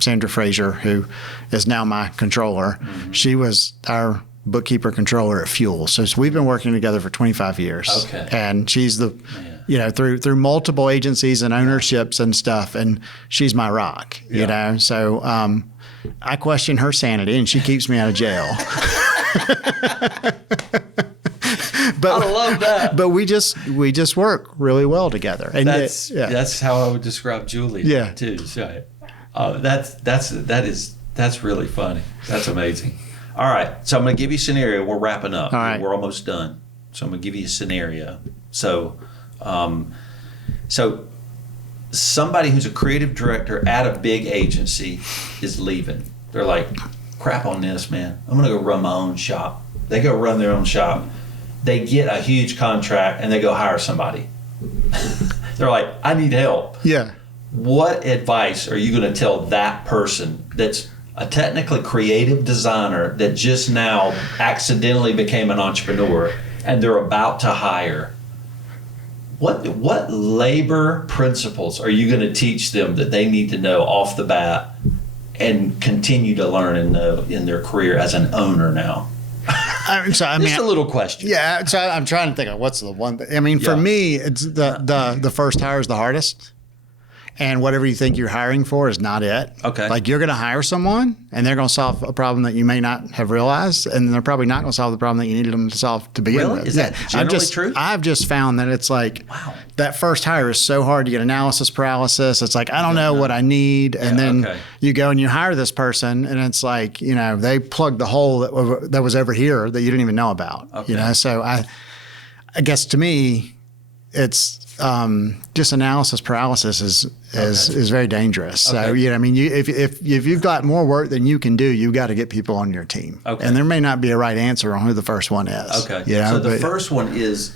Sandra Frazier, who is now my controller, she was our bookkeeper controller at Fuel. So we've been working together for 25 years. Okay. And she's through multiple agencies and ownerships and stuff, and she's my rock, So I question her sanity, and she keeps me out of jail. But, I love that. But we just work really well together, and that's how I would describe Julie. Too. So, that's really funny. That's amazing. All right, so I'm going to give you a scenario. We're wrapping up. All right. We're almost done. So I'm going to give you a scenario. So somebody who's a creative director at a big agency is leaving. They're like, crap on this, man. I'm going to go run my own shop. They go run their own shop. They get a huge contract and they go hire somebody. They're like, I need help. Yeah. What advice are you going to tell that person that's a technically creative designer that just now accidentally became an entrepreneur and they're about to hire? What labor principles are you going to teach them that they need to know off the bat and continue to learn and know in their career as an owner now? Just a little question. Yeah, so I'm trying to think of what's the one thing. I mean, for me, it's the first hire is the hardest. And whatever you think you're hiring for is not it. Okay. Like you're going to hire someone and they're going to solve a problem that you may not have realized, and they're probably not going to solve the problem that you needed them to solve to begin with. Is that generally true? I've just found that it's like, that first hire is so hard to get analysis paralysis. It's like, I don't know what I need. And then you go and you hire this person and it's like, you know, they plugged the hole that was over here that you didn't even know about. Okay. You know, so I guess to me, it's just analysis paralysis is very dangerous. Okay. So, you know, I mean, if you've got more work than you can do, you've got to get people on your team. Okay. And there may not be a right answer on who the first one is. Okay. You know, so the first one is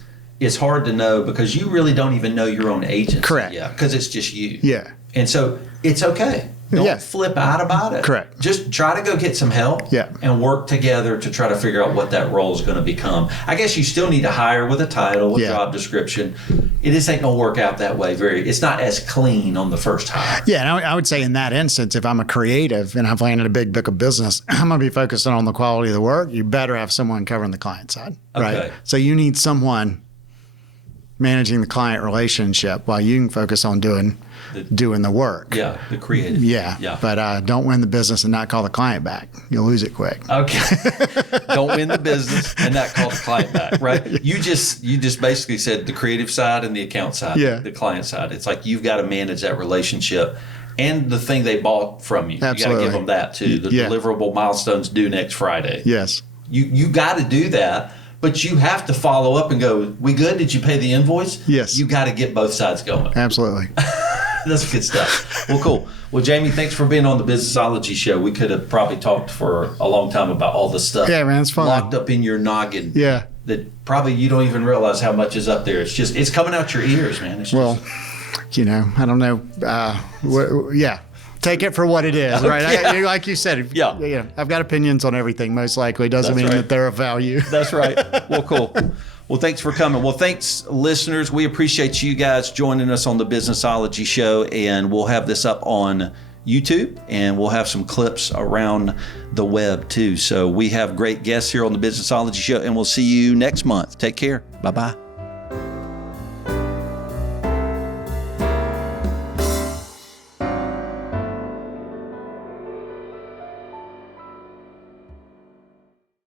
hard to know because you really don't even know your own agency. Correct. Yeah. Because it's just you. Yeah. And so it's okay. Don't flip out about it. Correct. Just try to go get some help and work together to try to figure out what that role is going to become. I guess you still need to hire with a title, a job description. It just ain't going to work out that way. It's not as clean on the first hire. Yeah, and I would say in that instance, if I'm a creative and I've landed a big book of business, I'm going to be focusing on the quality of the work. You better have someone covering the client side, right? Okay. So you need someone managing the client relationship while you can focus on doing the work. Yeah, the creative. Yeah. But don't win the business and not call the client back. You'll lose it quick. Okay. Don't win the business and not call the client back, right? You just basically said the creative side and the account side, the client side. It's like you've got to manage that relationship and the thing they bought from you. Absolutely. You got to give them that too. The deliverable milestones due next Friday. Yes. You got to do that. But you have to follow up and go, we good? Did you pay the invoice? Yes. You got to get both sides going. Absolutely. That's good stuff. Well, cool. Well, Jami, thanks for being on the Businessology Show. We could have probably talked for a long time about all the stuff. Yeah, man, it's fun. Locked up in your noggin. Yeah. That probably you don't even realize how much is up there. It's coming out your ears, man. You know, I don't know. Take it for what it is, right? Like you said, I've got opinions on everything, most likely. Doesn't mean that they're of value. That's right. Well, cool. Well, thanks for coming. Well, thanks, listeners. We appreciate you guys joining us on the Businessology Show, and we'll have this up on YouTube, and we'll have some clips around the web, too. So we have great guests here on the Businessology Show, and we'll see you next month. Take care. Bye-bye.